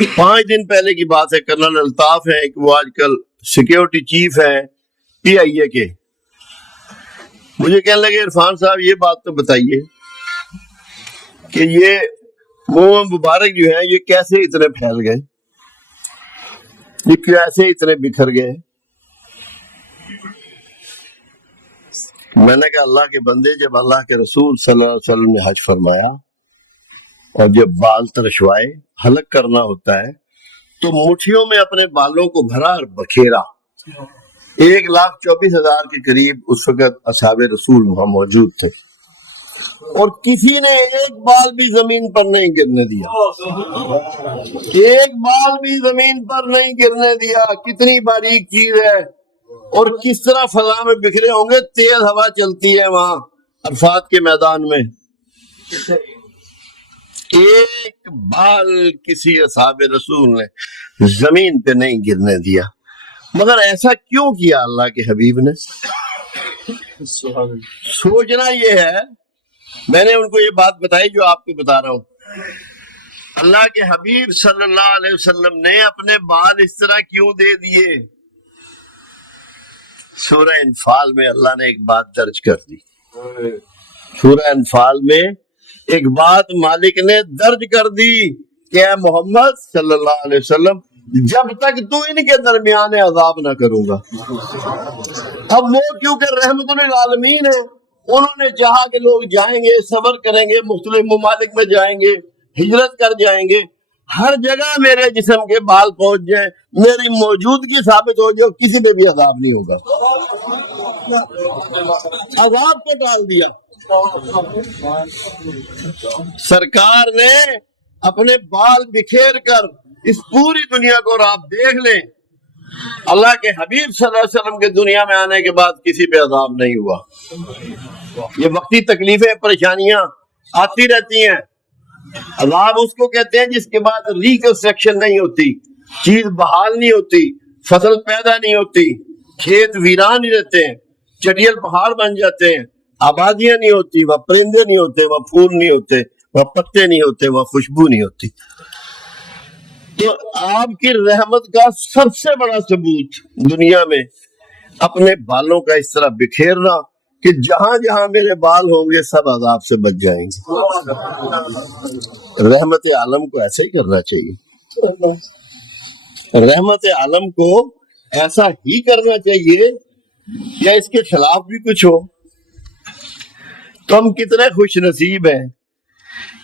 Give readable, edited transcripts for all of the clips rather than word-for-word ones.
5 دن پہلے کی بات ہے، کرنل الطاف ہے وہ آج کل سیکیورٹی چیف ہے PIA کے، مجھے کہنے لگے عرفان صاحب یہ بات تو بتائیے کہ یہ منہ مبارک جو ہے یہ کیسے اتنے پھیل گئے، یہ کیسے اتنے بکھر گئے؟ میں نے کہا اللہ کے بندے، جب اللہ کے رسول صلی اللہ علیہ وسلم نے حج فرمایا اور جب بال ترشوائے حلق کرنا ہوتا ہے تو مٹھیوں میں اپنے بالوں کو بھرا اور بکھیرا۔ 1,24,000 کے قریب اس وقت اصحاب رسول وہاں موجود تھے، اور کسی نے ایک بال بھی زمین پر نہیں گرنے دیا، ایک بال بھی زمین پر نہیں گرنے دیا۔ کتنی باریک چیز ہے، اور کس طرح فضا میں بکھرے ہوں گے، تیز ہوا چلتی ہے وہاں عرفات کے میدان میں، ایک بال کسی اصحاب رسول نے زمین پہ نہیں گرنے دیا۔ مگر ایسا کیوں کیا اللہ کے حبیب نے؟ سوچنا یہ ہے، میں نے ان کو یہ بات بتائی جو آپ کو بتا رہا ہوں، اللہ کے حبیب صلی اللہ علیہ وسلم نے اپنے بال اس طرح کیوں دے دیے؟ سورہ انفال میں اللہ نے ایک بات درج کر دی، سورہ انفال میں ایک بات مالک نے درج کر دی کہ اے محمد صلی اللہ علیہ وسلم، جب تک تو ان کے درمیان عذاب نہ کروں گا۔ اب وہ کیونکہ رحمت للعالمین ہے، انہوں نے چاہا کہ لوگ جائیں گے، صبر کریں گے، مختلف ممالک میں جائیں گے، ہجرت کر جائیں گے، ہر جگہ میرے جسم کے بال پہنچ جائیں، میری موجودگی ثابت ہو جائے، کسی پہ بھی عذاب نہیں ہوگا، عذاب کو ٹال دیا۔ سرکار نے اپنے بال بکھیر کر اس پوری دنیا کو، اور آپ دیکھ لیں اللہ کے حبیب صلی اللہ علیہ وسلم کے دنیا میں آنے کے بعد کسی پہ عذاب نہیں ہوا۔ یہ وقتی تکلیفیں، پریشانیاں آتی رہتی ہیں، عذاب اس کو کہتے ہیں جس کے بعد ریکنسٹرکشن نہیں ہوتی، چیز بحال نہیں ہوتی، فصل پیدا نہیں ہوتی، کھیت ویران ہی رہتے ہیں، چٹیل پہاڑ بن جاتے ہیں، آبادیاں نہیں ہوتی، وہاں پرندے نہیں ہوتے، وہاں پھول نہیں ہوتے، وہاں پتے نہیں ہوتے، وہاں خوشبو نہیں ہوتی۔ تو آپ کی رحمت کا سب سے بڑا ثبوت دنیا میں اپنے بالوں کا اس طرح بکھیرنا کہ جہاں جہاں میرے بال ہوں گے سب عذاب سے بچ جائیں گے۔ رحمت عالم کو ایسا ہی کرنا چاہیے، رحمت عالم کو ایسا ہی کرنا چاہیے، یا اس کے خلاف بھی کچھ ہو؟ تو ہم کتنے خوش نصیب ہیں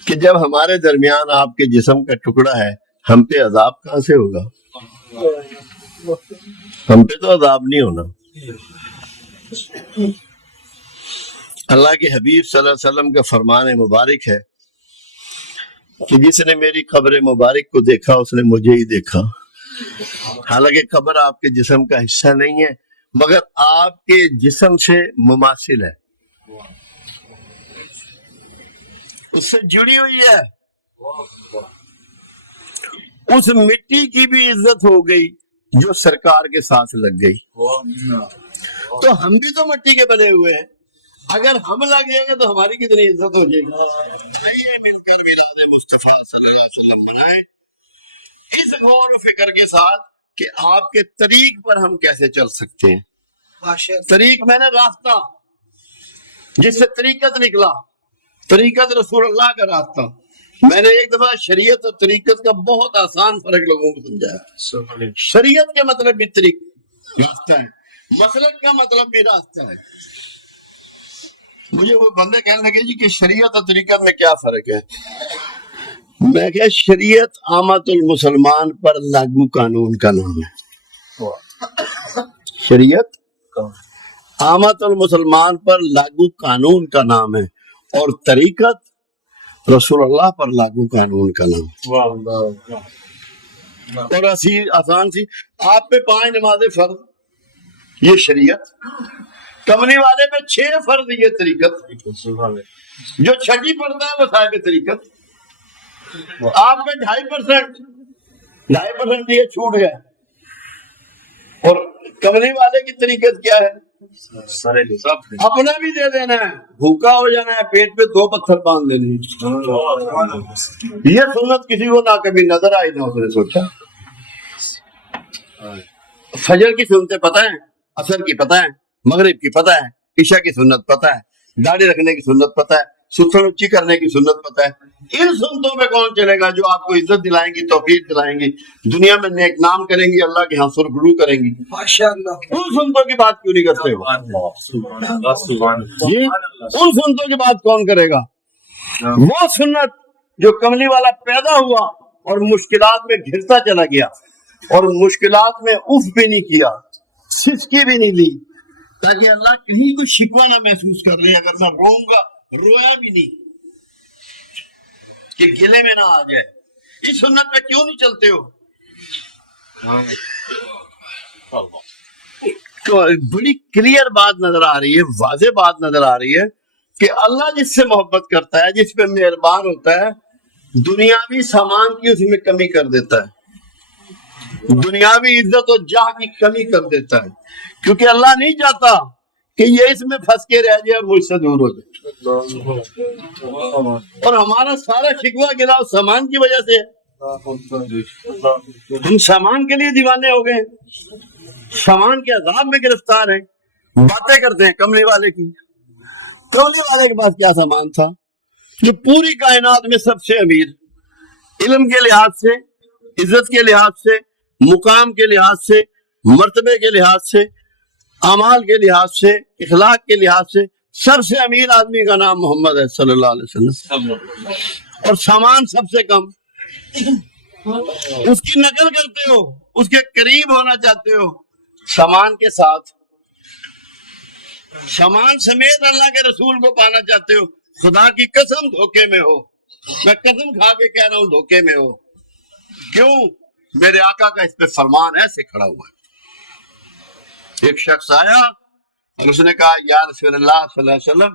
کہ جب ہمارے درمیان آپ کے جسم کا ٹکڑا ہے، ہم پہ عذاب کہاں سے ہوگا؟ ہم پہ تو عذاب نہیں ہونا۔ اللہ کے حبیب صلی اللہ علیہ وسلم کا فرمان مبارک ہے کہ جس نے میری قبر مبارک کو دیکھا اس نے مجھے ہی دیکھا۔ حالانکہ قبر آپ کے جسم کا حصہ نہیں ہے، مگر آپ کے جسم سے مماثل ہے، اس سے جڑی ہوئی ہے۔ اس مٹی کی بھی عزت ہو گئی جو سرکار کے ساتھ لگ گئی۔ تو ہم بھی تو مٹی کے بنے ہوئے ہیں، اگر ہم لگ جائیں گے تو ہماری کتنی عزت ہو جائے گی۔ آئیے مل کر میلاد مصطفیٰ صلی اللہ علیہ وسلم منائیں، اس غور و فکر کے ساتھ کہ آپ کے طریق پر ہم کیسے چل سکتے ہیں۔ طریق میں نے راستہ جس سے طریقت نکلا، طریقت رسول اللہ کا راستہ۔ میں نے ایک دفعہ شریعت اور طریقت کا بہت آسان فرق لوگوں کو سمجھایا۔ شریعت کا مطلب بھی طریق راستہ ہے، مسلک کا مطلب بھی راستہ ہے۔ مجھے وہ بندے کہنے لگے جی کہ شریعت اور طریقت میں کیا فرق ہے؟ میں کہا شریعت عامت المسلمان پر لاگو قانون کا نام ہے، شریعت عامت المسلمان پر لاگو قانون کا نام ہے، اور طریقت رسول اللہ پر لاگو قانون کا نام۔ اور آسان سی، آپ پہ 5 نمازیں فرض، یہ شریعت، کملی والے پہ 6 فرض، یہ طریقت، جو چھٹی پڑتا ہے وہ صاحب طریقت۔ آپ پہ 2.5% یہ چھوٹ گیا، اور کملی والے کی طریقت کیا ہے؟ اپنا بھی دے دینا ہے, بھوکا ہو جانا ہے, پیٹ پہ 2 پتھر باندھ دینے. یہ سنت کسی کو نہ کبھی نظر آئی نہ اس نے سوچا. فجر کی سنتیں پتہ ہے, عصر کی پتہ ہے, مغرب کی پتہ ہے, عشاء کی سنت پتہ ہے, داڑھی رکھنے کی سنت پتہ ہے, ستھن اچھی کرنے کی سنت پتہ ہے. ان سنتوں پہ کون چلے گا جو آپ کو عزت دلائیں گی, توفیق دلائیں گی, دنیا میں نیک نام کریں گی, اللہ کے ہاں سرخرو کریں گی. ماشاءاللہ. ان سنتوں کی بات کیوں نہیں کرتے ہو؟ جی, ان سنتوں کی بات کون کرے گا؟ وہ سنت جو کملی والا پیدا ہوا اور مشکلات میں گھرتا چلا گیا, اور مشکلات میں اف بھی نہیں کیا, سسکی بھی نہیں لی, تاکہ اللہ کہیں کوئی شکوہ نہ محسوس کر لے. اگر میں روؤں گا, رویا بھی نہیں کہ گلے میں نہ آ جائے. اس سنت پہ کیوں نہیں چلتے ہو؟ تو بڑی کلیئر بات نظر آ رہی ہے, واضح بات نظر آ رہی ہے کہ اللہ جس سے محبت کرتا ہے, جس پہ مہربان ہوتا ہے, دنیاوی سامان کی اس میں کمی کر دیتا ہے, دنیاوی عزت و جاہ کی کمی کر دیتا ہے, کیونکہ اللہ نہیں چاہتا کہ یہ اس میں پھنس کے رہ جائے اور مجھ سے دور ہو جائے. اور ہمارا سارا شکوہ گلا اس سامان کی وجہ سے. ہم سامان کے لیے دیوانے ہو گئے, سامان کے عذاب میں گرفتار ہیں. باتیں کرتے ہیں کملی والے کی. کملی والے کے پاس کیا سامان تھا جو پوری کائنات میں سب سے امیر, علم کے لحاظ سے, عزت کے لحاظ سے, مقام کے لحاظ سے, مرتبے کے لحاظ سے, اعمال کے لحاظ سے, اخلاق کے لحاظ سے سب سے امیر آدمی کا نام محمد ہے صلی اللہ علیہ وسلم, اور سامان سب سے کم. اس کی نقل کرتے ہو, اس کے قریب ہونا چاہتے ہو, سامان کے ساتھ, سامان سمیت اللہ کے رسول کو پانا چاہتے ہو. خدا کی قسم دھوکے میں ہو, میں قسم کھا کے کہہ رہا ہوں دھوکے میں ہو. کیوں؟ میرے آقا کا اس پہ فرمان ایسے کھڑا ہوا ہے. ایک شخص آیا اور اس نے کہا یا رسول اللہ صلی اللہ علیہ وسلم,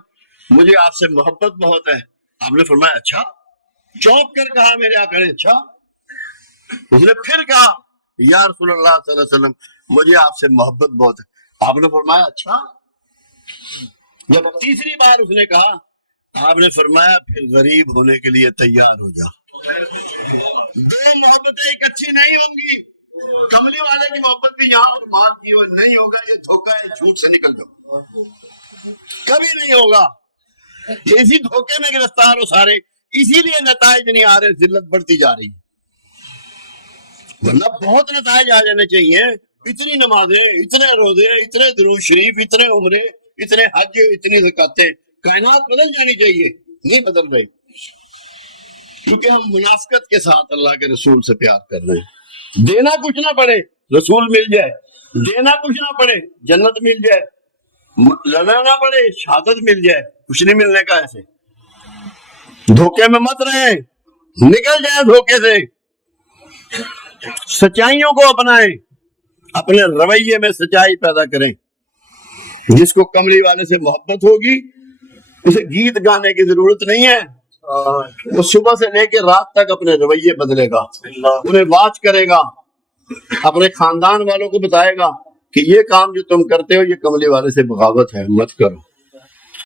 مجھے آپ سے محبت بہت ہے. آپ نے فرمایا اچھا؟ چونک کر کہا میرے آقا نے اچھا. اس نے پھر کہا یا رسول اللہ صلی اللہ علیہ وسلم, مجھے آپ سے محبت بہت ہے. آپ نے فرمایا اچھا. جب تیسری بار اس نے کہا, آپ نے فرمایا پھر غریب ہونے کے لیے تیار ہو جا. 2 محبتیں اکٹھی نہیں ہوں گی. کملی والے کی محبت بھی یہاں اور مال کی نہیں ہوگا. یہ دھوکہ ہے, جھوٹ سے نکل جاؤ, کبھی نہیں ہوگا. اسی دھوکے میں گرفتار ہو سارے, اسی لیے نتائج نہیں آ رہے, ذلت بڑھتی جا رہی. ورنہ بہت نتائج آ جانے چاہیے. اتنی نمازیں, اتنے روزے, اتنے درود شریف, اتنے عمرے, اتنے حج, اتنی زکاتیں, کائنات بدل جانی چاہیے. نہیں بدل رہی, کیونکہ ہم منافقت کے ساتھ اللہ کے رسول سے پیار کر رہے ہیں. دینا کچھ نہ پڑے, رسول مل جائے. دینا کچھ نہ پڑے, جنت مل جائے. لڑنا نہ پڑے, شہادت مل جائے. کچھ نہیں ملنے کا. ایسے دھوکے میں مت رہیں, نکل جائیں دھوکے سے. سچائیوں کو اپنائیں, اپنے رویے میں سچائی پیدا کریں. جس کو کملی والے سے محبت ہوگی اسے گیت گانے کی ضرورت نہیں ہے. وہ صبح سے لے کے رات تک اپنے رویے بدلے گا, انہیں واچ کرے گا, اپنے خاندان والوں کو بتائے گا کہ یہ کام جو تم کرتے ہو یہ کملی والے سے بغاوت ہے, مت کرو.